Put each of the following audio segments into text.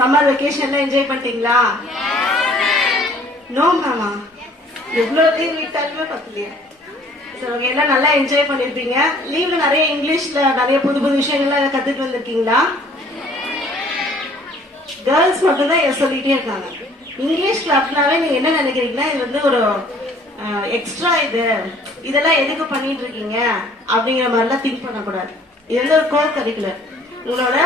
சம்மர் வெக்கேஷன்ல என்ஜாய் பண்ணிட்டீங்களா? நோ மேமா, எவ்வளவு லீவ் விட்டாலுமே பத்தலையா? சரி, எல்லாம் நல்லா என்ஜாய் பண்ணிருப்பீங்க. லீவ்ல நிறைய இங்கிலீஷ்ல நிறைய புது புது விஷயங்கள்லாம் கத்துட்டு வந்திருக்கீங்களா? கேர்ள்ஸ் மட்டும் தான் சொல்லிட்டே இருக்காங்க. இங்கிலீஷ் கிளப்னாவே நீங்க என்ன நினைக்கிறீங்கன்னா, இது வந்து ஒரு எக்ஸ்ட்ரா, இதெல்லாம் எதுக்கு பண்ணிட்டு இருக்கீங்க அப்படிங்கிற மாதிரிலாம் திங்க் பண்ணக்கூடாது. இது வந்து ஒரு கோ கரிக்குலர். உங்களோட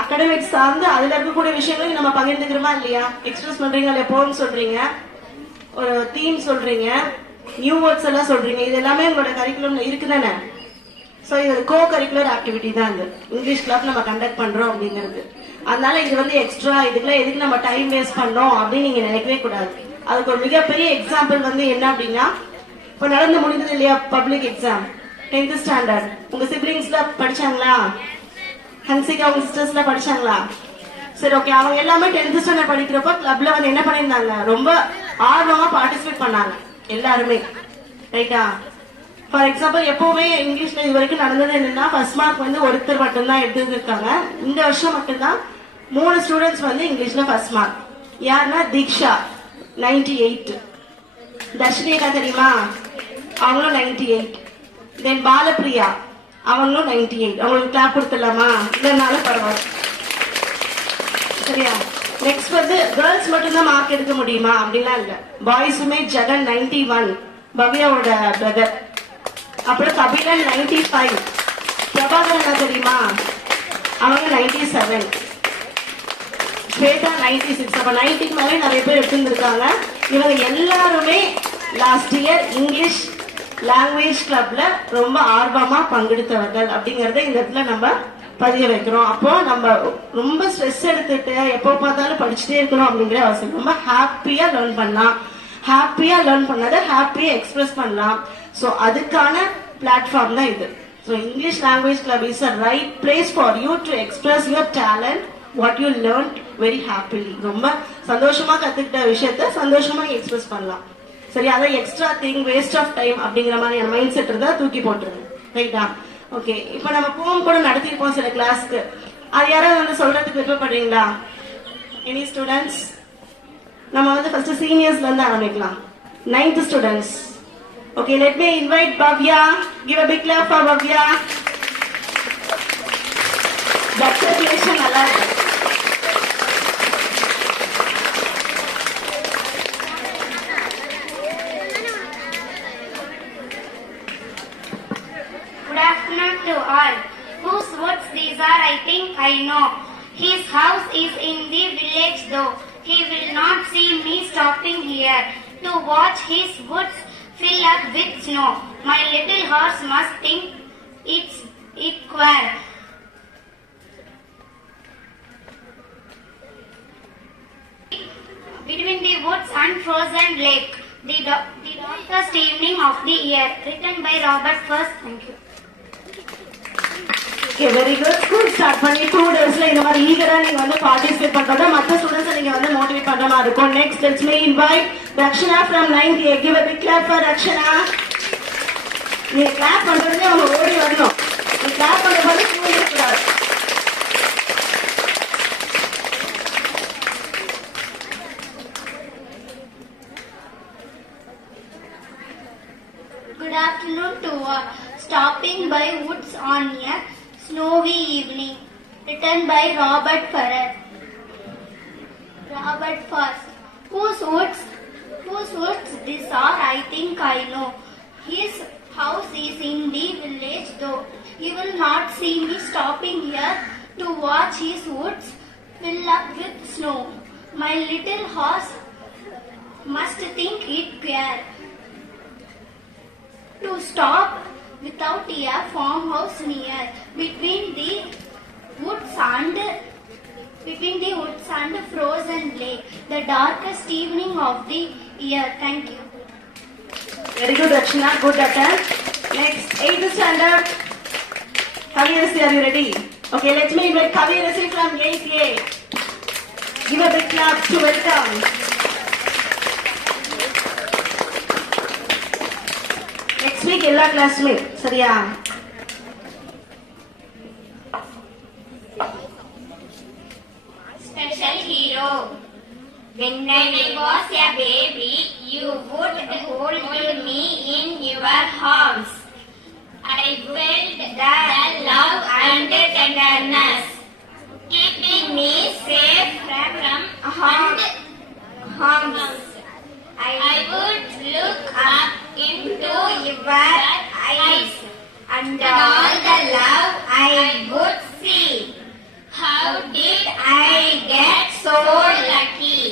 அகாடமிக்ஸ் சார்ந்து அதுல இருக்கக்கூடிய விஷயங்களுக்கு நம்ம பகிர்ந்துக்கிறோமா இல்லையா? எக்ஸ்பிரஸ் பண்றீங்க இல்லையா? போன் சொல்றீங்க, ஒரு தீம் சொல்றீங்க, நியூ வேர்ட்ஸ் எல்லாம் சொல்றீங்க. இது எல்லாமே உங்களோட கரிக்குலம்ல இருக்குதானே? சோ இது கோ கரிக்குலர் ஆக்டிவிட்டி தான். இது இங்கிலீஷ் கிளப் நம்ம கண்டக்ட் பண்றோம் அப்படிங்கிறது. அதனால இது வந்து எக்ஸ்ட்ரா, இதுக்குள்ள எதுக்கு நம்ம டைம் வேஸ்ட் பண்ணோம் அப்படின்னு நீங்க நினைக்கவே கூடாது. அதுக்கு ஒரு மிகப்பெரிய எக்ஸாம்பிள் வந்து என்ன அப்படின்னா, இப்ப நடந்து முடிந்தது இல்லையா பப்ளிக் எக்ஸாம், 10th ஸ்டாண்டர்ட். உங்க சிப்லிங்ஸ்ல படிச்சாங்களா? ஹன்சிகா உங்க சிஸ்டர்ஸ்ல படிச்சாங்களா? சரி, ஓகே. அவங்க எல்லாமே 10th ஸ்டாண்டர்ட் படிக்கிறப்ப கிளப்ல வந்து என்ன பண்ணிருந்தாங்க? ரொம்ப ஆர்வமா பார்ட்டிசிபேட் பண்ணாங்க எல்லாருமே, ரைட்டா? ஃபார் எக்ஸாம்பிள், எப்பவுமே இங்கிலீஷ்ல இது வரைக்கும் நடந்தது என்னன்னா, ஃபர்ஸ்ட் மார்க் வந்து ஒருத்தர் மட்டும்தான் எடுத்துருக்காங்க. இந்த வருஷம் மட்டும்தான் 3 ஸ்டூடெண்ட்ஸ் வந்து இங்கிலீஷ்ல ஃபர்ஸ்ட் மார்க். யாருன்னா தீக்ஷா 98, தர்ஷினிகா தெரியுமா, அவங்களும் 98, தென் பாலப்பிரியா அவங்களும் 98. அவங்களுக்கு கிளாப் கொடுத்துடலாமா? இல்லைனாலும் பரவாயில்ல, சரியா? நெக்ஸ்ட் வந்து கேர்ள்ஸ் மட்டும்தான் மார்க் எடுக்க முடியுமா அப்படிலாம் இல்ல. பாய்ஸுமே ஜெகன் 91, பவ்யாவோட பிரதர். அப்புறம் கபிலன் 95, பிரபாகரன் தெரியுமா, அவங்க 97, ஸ்வேதா 96. அப்ப 90க்கு மேலே நிறைய பேர் எடுத்துருக்காங்க. இவங்க எல்லாருமே லாஸ்ட் இயர் இங்கிலீஷ் லாங்குவேஜ் கிளப்ல ரொம்ப ஆர்வமா பங்கெடுத்தவர்கள் அப்படிங்கறத இந்த இடத்துல நம்ம பதிய வைக்கிறோம். அப்போ நம்ம ரொம்ப ஸ்ட்ரெஸ் எடுத்துட்டு எப்போ பார்த்தாலும் படிச்சுட்டே இருக்கணும் அப்படிங்கிற அவசியம். ரொம்ப ஹாப்பியா லேர்ன் பண்ணலாம். ஹாப்பியா லேர்ன் பண்ணதை ஹாப்பியா எக்ஸ்பிரஸ் பண்ணலாம். சோ அதுக்கான பிளாட்ஃபார்ம் தான் இது. So English Language Club is a right place for you to express your talent, what you learned very happily. ரொம்ப சந்தோஷமா கத்துக்கிட்ட விஷயத்த சந்தோஷமா எக்ஸ்பிரஸ் பண்ணலாம். சரி, அதை extra thing, waste of time அப்படிங்கிற மாதிரியான மைண்ட் செட் இருந்தா தூக்கி போட்டுருங்க, ரைட்டா? ஓகே, இப்ப நம்ம போம் கூட நடத்திருப்போம் சில கிளாஸ்க்கு. அது யாராவது வந்து சொல்றதுக்கு விருப்பப்படுறீங்களா? Any students? நம்ம வந்து ஃபர்ஸ்ட் சீனியர்ஸ்ல இருந்து ஆரம்பிக்கலாம். 9th students. Okay, let me invite Bhavya. Give a big clap for Bhavya. That's a relation alert. Good afternoon to all. Whose words these are, I think I know. His house is in the village though. He will not see me stopping here to watch his woods fill up with snow. My little horse must think it queer. Between the woods and frozen lake, the darkest evening of the year. Written by Robert First. Thank you. Okay, very good. School start பண்ணி 2 daysல இந்த மாதிரி ஈகரா நீங்க வந்து பார்ட்டிசிபேட் பண்றதா மத்த ஸ்டூடண்ட்ஸ் நீங்க வந்து மோட்டிவேட் பண்ற மாதிரி இருக்கும். Next let's me invite Rakshana from 9th A. Give a big clap for Rakshana. நீங்க கிளாப் பண்றதுல அவங்க ஓடி வரணும். நீங்க கிளாப் பண்றதுல ஸ்கூல் இருக்கக்கூடாது. Good afternoon to all. Stopping by woods on a snowy evening. Written by Robert Farrar. Robert First. Whose woods these are, I think I know. His house is in the village though. He will not see me stopping here to watch his woods fill up with snow. My little horse must think it queer to stop without a farmhouse near. Between the woods and frozen lake, the darkest evening of the year. Thank you. Very good, Rakshana. Good attempt. Next, 8th standard. Kaviyarasi, are you ready? Okay, let me invite Kaviyarasi from 8th A. Give a big clap to welcome. Next week, எல்லா கிளாஸுமே சரியா? Special special hero. When I was a baby, you would hold me in your arms. I felt the love and tenderness, keeping me safe from harms. I would look up into your eyes and all the love I would see. How did I get so lucky?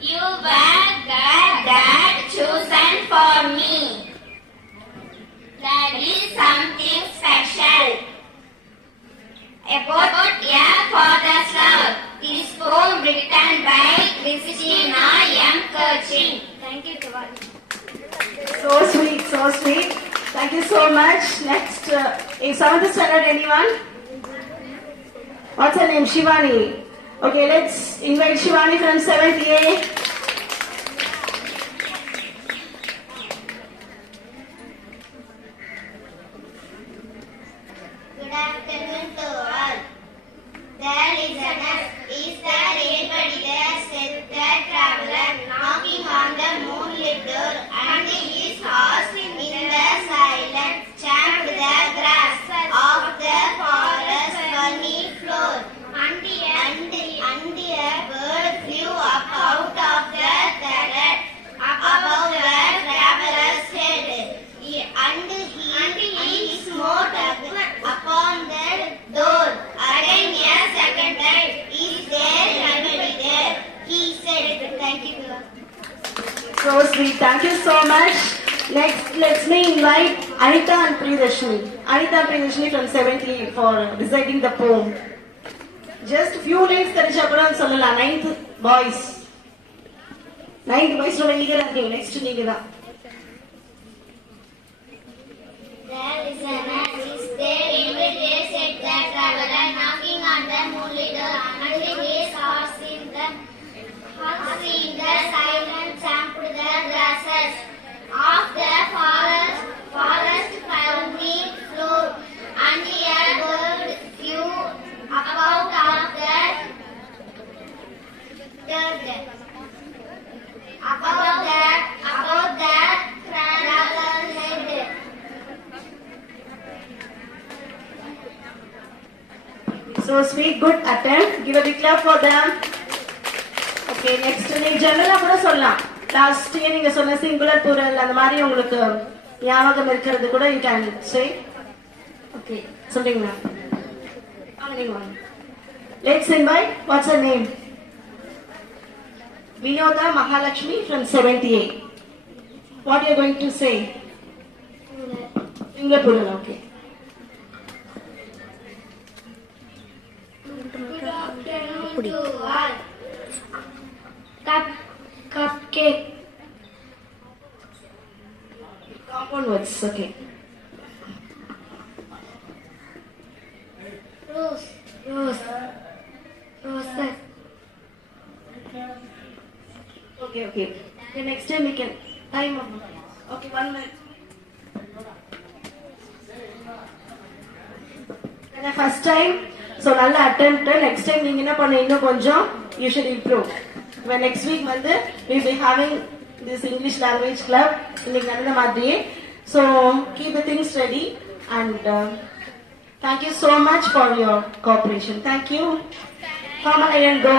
You were the dad chosen for me. That is something special about a father's love. This poem written by Christina M. Kirching. Thank you, Tiwari. So sweet, so sweet. Thank you so much. Next, is 7th standard anyone? What's her name? Shivani. Okay, let's invite Shivani from 7th A. Good afternoon to all. There listeners, is there anybody there said that traveler knocking on the moonlit door and his horse in the silence champed the grass of the forest funny floor and a bird flew up out of the turret above the traveler's head and he smote upon the door again a second time. Is there anybody there? He said, thank you. So sweet. Thank you so much. Next, let's me invite Anita and Priyadarshini. Anita and Priyadarshini from 7th A for reciting the poem. Just few lines தெரிஞ்சா கூட சொல்லலாம். 9th boys ரொம்ப ஈகரா இருக்கீங்க. நெக்ஸ்ட் நீங்க தான். There is is there every day said the traveler knocking on the moonlit door and his horse in the silent champed the grasses of the forest funny floor and a bird flew about of the turret above the traveler's head. So sweet, good attempt. Give a big clap for them. Okay, next நீங்க ஜெனரலா கூட சொல்லலாம். Last year நீங்க சொன்ன singular plural அந்த மாதிரி உங்களுக்கு ஞாபகம் இருக்கிறது கூட you can say. Okay, சொல்றீங்களா? நீங்க வாங்க. Let's invite, what's her name? Vinoda Mahalakshmi from 7th A. What you are going to say? Singular plural, okay. Good afternoon to all. Cupcake. Compound words, okay. Roses. Okay. Okay, next time we can time up. Okay, 1 minute. And the first time, so நல்ல attempt. Next time நீங்க என்ன பண்ண இன்னும் கொஞ்சம் you should improve. When next week வந்து we will be having this English language club இன்னைக்கு நடந்த மாதிரியே. So keep the things ready and thank you so much for your cooperation. Thank you. Come on and go.